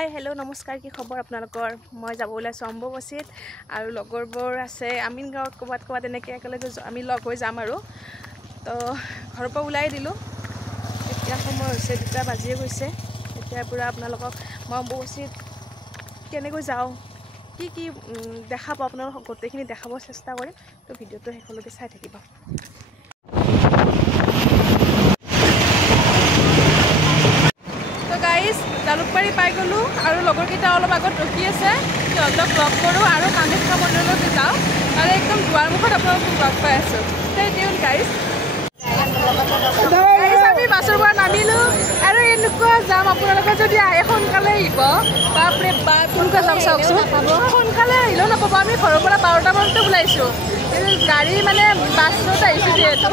hi hello नमस्कार की खबर आपनालोকৰ মই যাব ওলাইছো অম্বুবাচীত আৰু লগৰবোৰ আছে আমিন গাঁৱত কবাত এনেকৈ একেলগে আমি লগ হৈ যাম আৰু তো ঘৰৰ পৰা ওলাই দিলো এতিয়া সময় হৈছে 2টা বাজিয়ে গৈছে এতিয়া পুৰা আপোনালোকক মই অম্বুবাচীত কেনেকৈ যাওঁ কি দেখাব আপোনালোকক গোটেইখিনি দেখাব চেষ্টা কৰিম তো ভিডিওটো শেষলৈকে চাই থাকিব জালুকবাৰী পাই গ'লো আৰু লগৰকেইটা অলপ আগত ৰখি আছে সিহঁতক লগ কৰোঁ আৰু কামাখ্যা মন্দিৰলৈকে যাওঁ আৰু একদম দুৱাৰমুখত আপোনালোকক লগ পাই আছোঁ ষ্টেডিয়াম গাইজ আমি বাছৰ পৰা নামিলোঁ আৰু এনেকুৱা যাম আপোনালোকে যদি আহে সোনকালে আহিব বাপৰে বাপ কেনেকুৱা যাম চাওকচোন সোনকালে আহিলেও নাপাব আমি ঘৰৰ পৰা 12টা মানতে ওলাইছোঁ গাড়ী মানে বাছত আহিছোঁ যিহেতু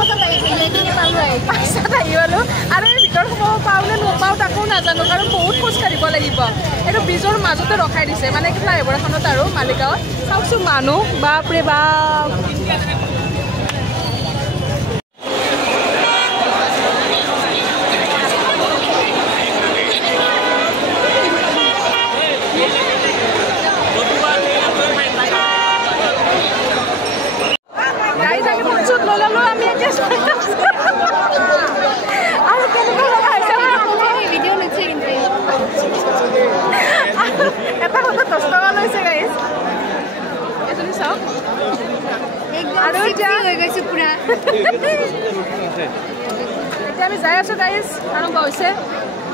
বাছত আহি গ'লোঁ আৰু এই ভিতৰত সোমাব পাওঁ নে নাপাওঁ তাকো নাজানো কাৰণ বহুত খোজ কাঢ়িব লাগিব এইটো ব্ৰিজৰ মাজতে ৰখাই দিছে মানে ফ্লাইঅভাৰ এখনত আৰু মালিগাঁৱত চাওকচোন মানুহ বাপৰে বাপ আমি যাই আছোঁ গাইজ আৰম্ভ হৈছে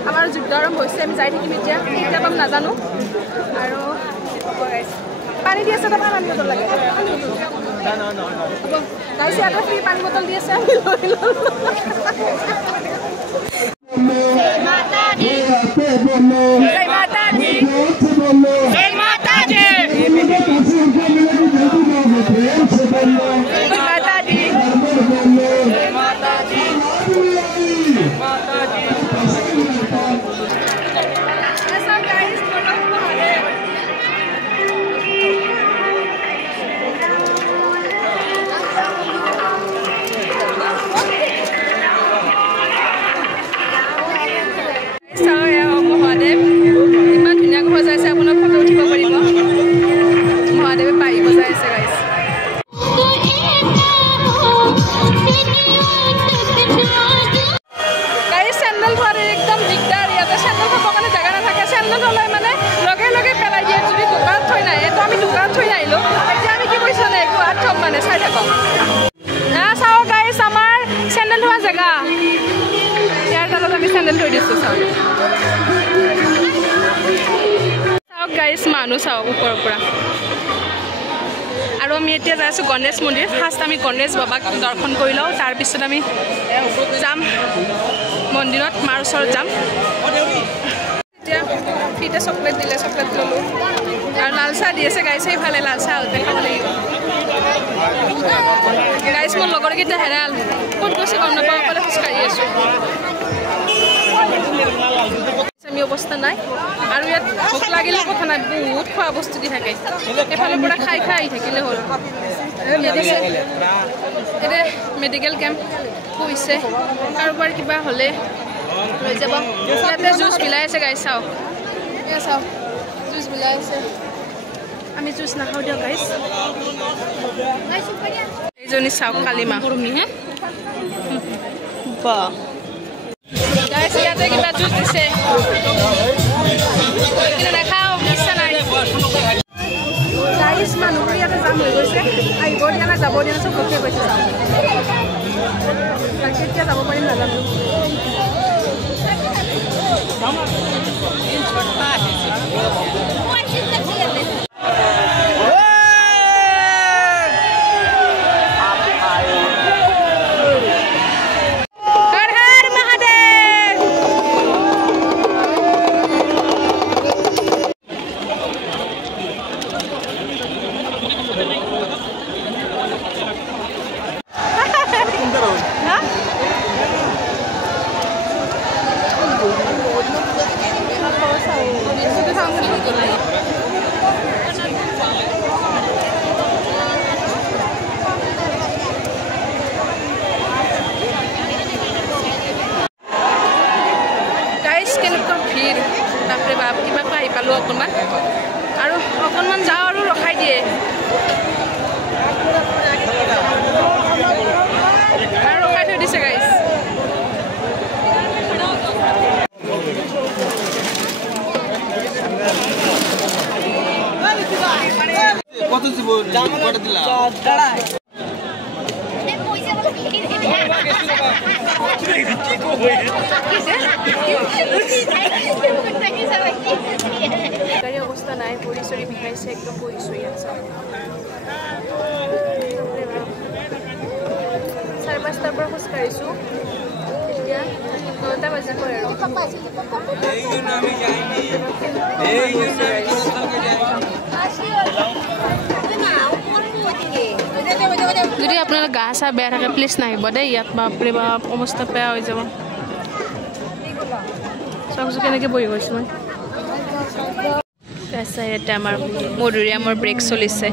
আমাৰ যুদ্ধ আৰম্ভ হৈছে আমি যাই থাকিম এতিয়া কেতিয়া পাম নাজানো আৰু পানী দি আছে তাৰপৰা পানী বটল লাগে গাইজ ইয়াতে ফ্ৰী পানী বটল দি আছে আমি লৈ মানুহ চাওক ওপৰৰ পৰা আৰু আমি এতিয়া যাই আছোঁ গণেশ মন্দিৰ ফাৰ্ষ্ট আমি গণেশ বাবাক দৰ্শন কৰি লওঁ তাৰপিছত আমি যাম মন্দিৰত মাৰ ওচৰত যাম এতিয়া ফ্ৰীতে চকলেট দিলে চকলেট ল'লোঁ আৰু লাল চাহ দি আছে গাইছে ইফালে লাল চাহ দেখাব লাগিব গাইছ মোৰ লগৰকেইটা হেৰাল ক'ত গৈছে গম নাপাওঁ অকলে খোজকাঢ়ি আছোঁ আমি অৱস্থা নাই আৰু ইয়াত ভোক লাগিলে কথা নাই বহুত খোৱা বস্তু দি থাকে এফালৰ পৰা খাই আহি থাকিলে হ'ল এতিয়া মেডিকেল কেম্প হৈছে কাৰোবাৰ কিবা হ'লে লৈ যাব ইয়াতে জুচ মিলাই আছে গাইছ চাওক এয়া চাওক জুচ মিলাই আছে আমি জুচ নাখাওঁ দিয়ক গাইছ এইজনী চাওক কালিমা বা গাইছ ইয়াতে কিবা জুচ দিছে নাখাওঁ ইচ্ছা নাই গাইছ মানুহবোৰ ইয়াতে যাম হৈ গৈছে আহিব দিয়া না যাব দিয়া না চব ভোকে গৈছে চাওক কেতিয়া যাব পাৰিম নাজানো পালোঁ অকণমান আৰু অকণমান যাওঁ আৰু ৰখাই দিয়ে আৰু ৰখাই থৈ দিছে গাইজ কত দিব কত দিলা গাড়ী অৱস্থা নাই পৰি চৰি বিষাইছে একদম পৰিছোঁ ইয়াত চাৰে 5টাৰ পৰা খোজ কাঢ়িছোঁ এতিয়া 9টা বাজিব আৰু যদি আপোনাৰ গা চা বেয়া থাকে প্লিজ নাহিব দেই ইয়াত বাপৰে বাপ অৱস্থা বেয়া হৈ যাব চাওকচোন কেনেকৈ বহি গৈছোঁ মই ইয়াতে আমাৰ মধুৰিআমৰ ব্ৰেক চলিছে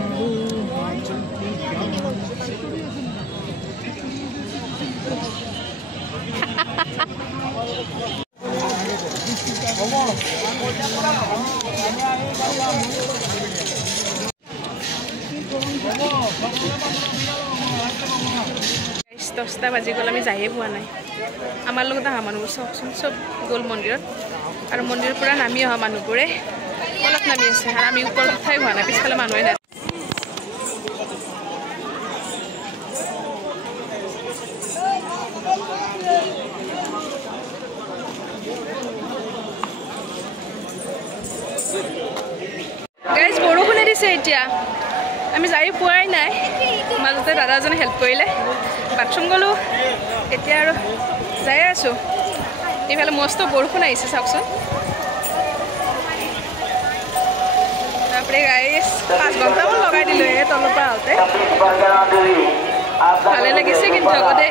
দহটা বাজি গ'ল আমি যায়ে পোৱা নাই আমাৰ লগত অহা মানুহবোৰ চাওকচোন চব গ'ল মন্দিৰত আৰু মন্দিৰৰ পৰা নামি অহা মানুহবোৰে অলপ নামি আছে আৰু আমি ওপৰত উঠাই হোৱা নাই পিছফালে মানুহে নাই গাইজ বৰষুণে দিছে এতিয়া আমি যাই পোৱাই নাই মাজতে দাদাজনে হেল্প কৰিলে বাথৰুম গ'লোঁ এতিয়া আৰু যাই আছোঁ এইফালে মস্ত বৰষুণ আহিছে চাওকচোন তাৰপৰা গাইজ 5 ঘণ্টামান লগাই দিলোঁ এই তলৰ পৰা আহোঁতে ভালে লাগিছে কিন্তু আকৌ দেই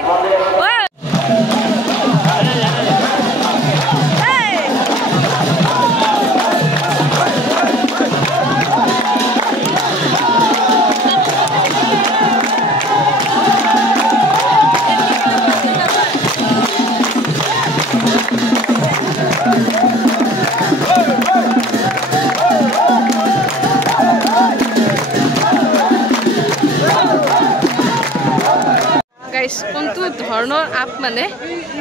কোনটো ধৰণৰ আপ মানে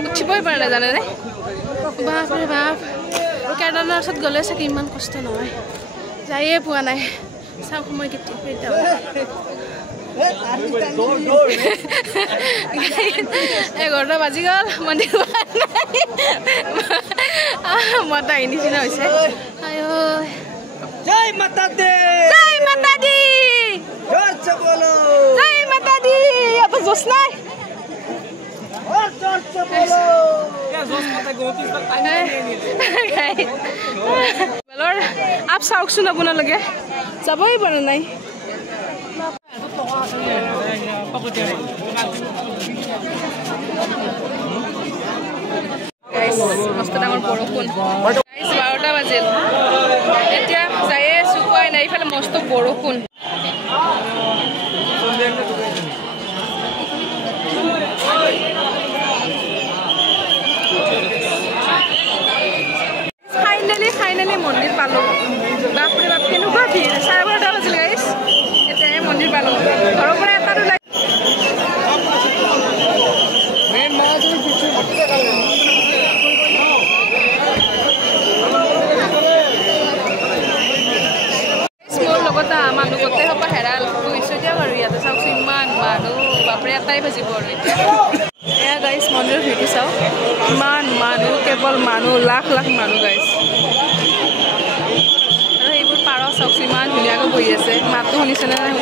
উঠিবই পৰা নাই জানেনে বাপৰে বাপ কেদাৰনাথৰ ওচৰত গ'লে চাগে ইমান কষ্ট নহয় যায়ে পোৱা নাই চাওঁ সময় কেতিয়া 11টা বাজি গ'ল মন্দিৰ মতা নিচিনা হৈছে জয় মাতা দে জয় মাতা দি জয় বলো জয় মাতা দি ইয়াত জোচ নাই আপ চাওকচোন আপোনালোকে যাবই পৰা নাই মস্ত ডাঙৰ বৰষুণ 12টা বাজিল এতিয়া যায়ে আছোঁ পোৱাই নাই এইফালে মস্ত বৰষুণ ফাইনেলি মন্দিৰ পালোঁ বাপৰে বাপ কেনেকুৱা ভিৰ 12:30 বাজিল গাইজ এতিয়াহে মন্দিৰ পালোঁ ঘৰৰ পৰা এটা ওলাই মোৰ লগত মানুহ গোটেই সপা হেৰাল গৈছোঁ এতিয়া বাৰু ইয়াতে চাওকচোন ইমান মানুহ বাপৰে এটাই বাজিব আৰু এতিয়া এয়া গাইজ মন্দিৰৰ ভিৰটো চাওক ইমান মানুহ কেৱল মানুহ লাখ লাখ মানুহ গাইজ আৰু সেইবোৰ পাৰ চাওকচোন ইমান ধুনীয়াকৈ বহি আছে মাতটো শুনিছেনে নাই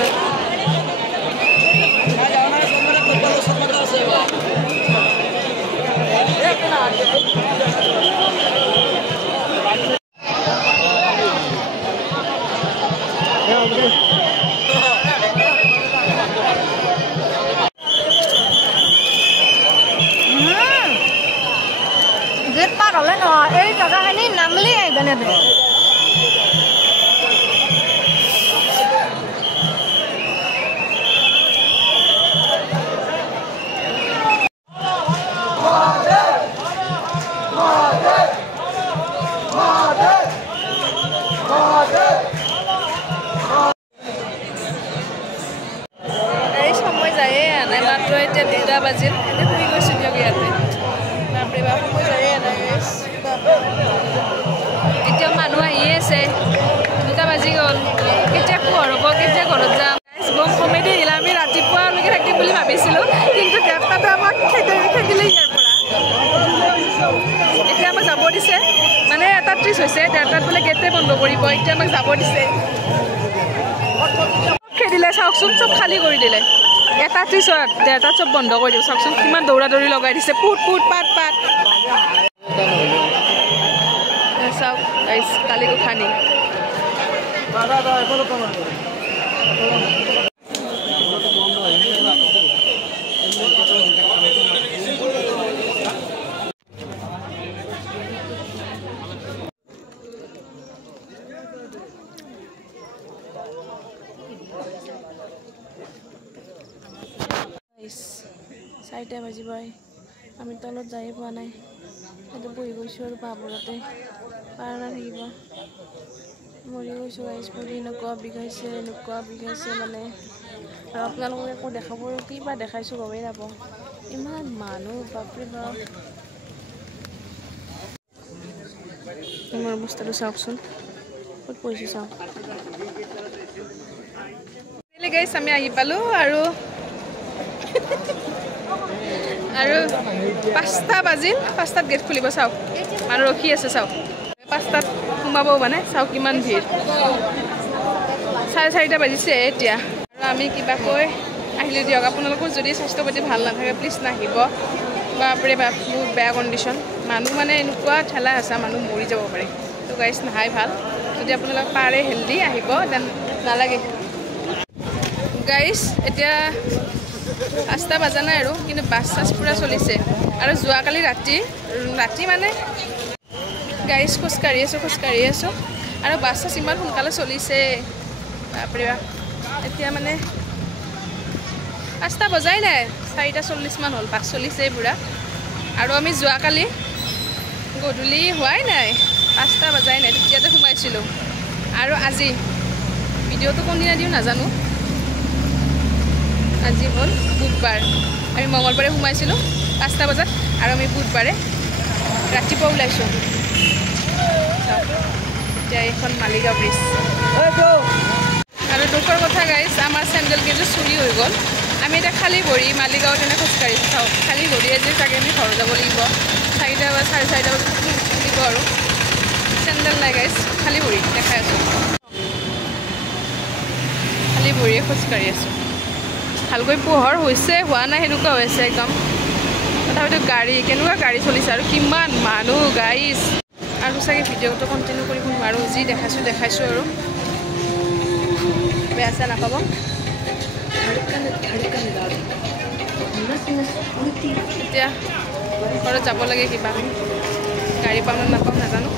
গেট পাৰ হ'লে নহয় এই জেগাখিনি নামলি আহিবনে এতিয়া আমাক যাব দিছে মানে ৩:৩০ হৈছে ১:৩০ বোলে গেটে বন্ধ কৰিব এতিয়া আমাক যাব দিছে খেদিলে চাওকচোন চব খালী কৰি দিলে ৩:৩০ ১:৩০ চব বন্ধ কৰি দিব চাওকচোন কিমান দৌৰা দৌৰি লগাই দিছে পুট পুট পাত পাত চাওক গাইছ কালি গোখানি চাৰিটা বাজিব আমি তলত যাই পোৱা নাই সেইটো বহি গৈছোঁ আৰু বাবুৰতে পাৰ থাকিব মৰি গৈছোঁ গাইছ মৰি এনেকুৱা বিষাইছে মানে আৰু আপোনালোকক একো দেখাব কিবা দেখাইছোঁ গমেই নাপাওঁ ইমান মানুহ বাপৰে বাপ মোৰ অৱস্থাটো চাওকচোন ক'ত পৰিছোঁ চাওক গাইছ আমি আহি পালোঁ আৰু ৫টা বাজিল ৫টাত গেট খুলিব চাওক মানুহ ৰখি আছে চাওক ৫টাত সোমাব মানে চাওক কিমান ভিৰ ৪:৩০ বাজিছে এতিয়া আৰু আমি কিবাকৈ আহিলোঁ দিয়ক আপোনালোকৰ যদি স্বাস্থ্য পাতি ভাল নাথাকে প্লিজ নাহিব বাপৰে বাপ বহুত বেয়া কণ্ডিশ্যন মানুহ মানে এনেকুৱা ঠেলা হেঁচা মানুহ মৰি যাব পাৰে তো গাইছ নাহাই ভাল যদি আপোনালোক পাৰে হেল্ডি আহিব দেন নালাগে গাইছ এতিয়া ৫টা বাজা নাই আৰু কিন্তু বাছ চাছ পূৰা চলিছে আৰু যোৱাকালি ৰাতি মানে গাড়ী খোজকাঢ়ি আছোঁ আৰু বাছ চাছ ইমান সোনকালে চলিছে বাপৰে বাপ এতিয়া মানে ৫টা বজাই নাই ৪:৪০ মান হ'ল বাছ চলিছে পূৰা আৰু আমি যোৱাকালি গধূলি হোৱাই নাই ৫টা বজাই নাই তেতিয়াতে সোমাইছিলোঁ আৰু আজি ভিডিঅ'টো কোনদিনা দিওঁ নাজানো আজি হ'ল বুধবাৰ আমি মঙলবাৰে সোমাইছিলোঁ ৫টা বজাত আৰু আমি বুধবাৰে ৰাতিপুৱা ওলাইছোঁ এতিয়া এইখন মালিগাঁও ব্ৰিজ আৰু দুখৰ কথা গাইছ আমাৰ চেণ্ডেল কেইযোৰ চুৰি হৈ গ'ল আমি এতিয়া খালী ভৰি মালিগাঁৱত এনে খোজকাঢ়িছোঁ চাওক খালী ভৰি আজি চাগে আমি ঘৰ যাব লাগিব ৪টা বা ৪:৩০ বজাত খুলিব আৰু চেণ্ডেল নাই গাইছ খালী ভৰি দেখাই আছোঁ খালী ভৰিয়ে খোজকাঢ়ি আছোঁ ভালকৈ পোহৰ হৈছে হোৱা নাই সেনেকুৱা হৈছে একদম তথাপিতো কেনেকুৱা গাড়ী চলিছে আৰু কিমান মানুহ গাইছ আৰু চাগে ভিডিঅ'টো কণ্টিনিউ কৰিব নোৱাৰোঁ যি দেখাইছোঁ আৰু বেয়া চেয়া নাপাব এতিয়া ঘৰত যাব লাগে কিবা গাড়ী পাম নাপাম নাজানো